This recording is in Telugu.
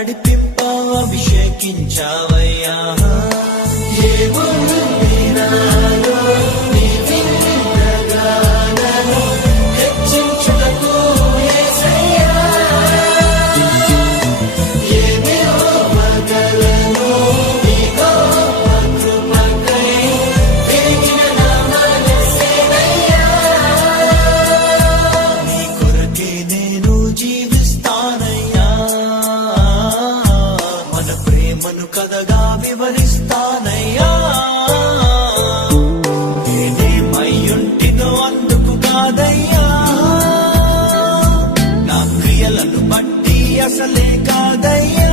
నడిపింపావు అభిషేకించావయ్యా ఏముంది నాలో నీ విన్నగానను హెచ్చించుటకు యేసయ్యా ఏమి ఇవ్వగలను నీ గొప్ప కృపకై విరిచిన నా మనసేనయ్యా నీ కొరకే నేను జీవిస్తానయ్యా మన ప్రేమను కథగా వివరిస్తానయ్యా నేనేమయ్యుంటినో అందుకు కాదయ్యా నా క్రియలను బట్టి అసలే కాదయ్యా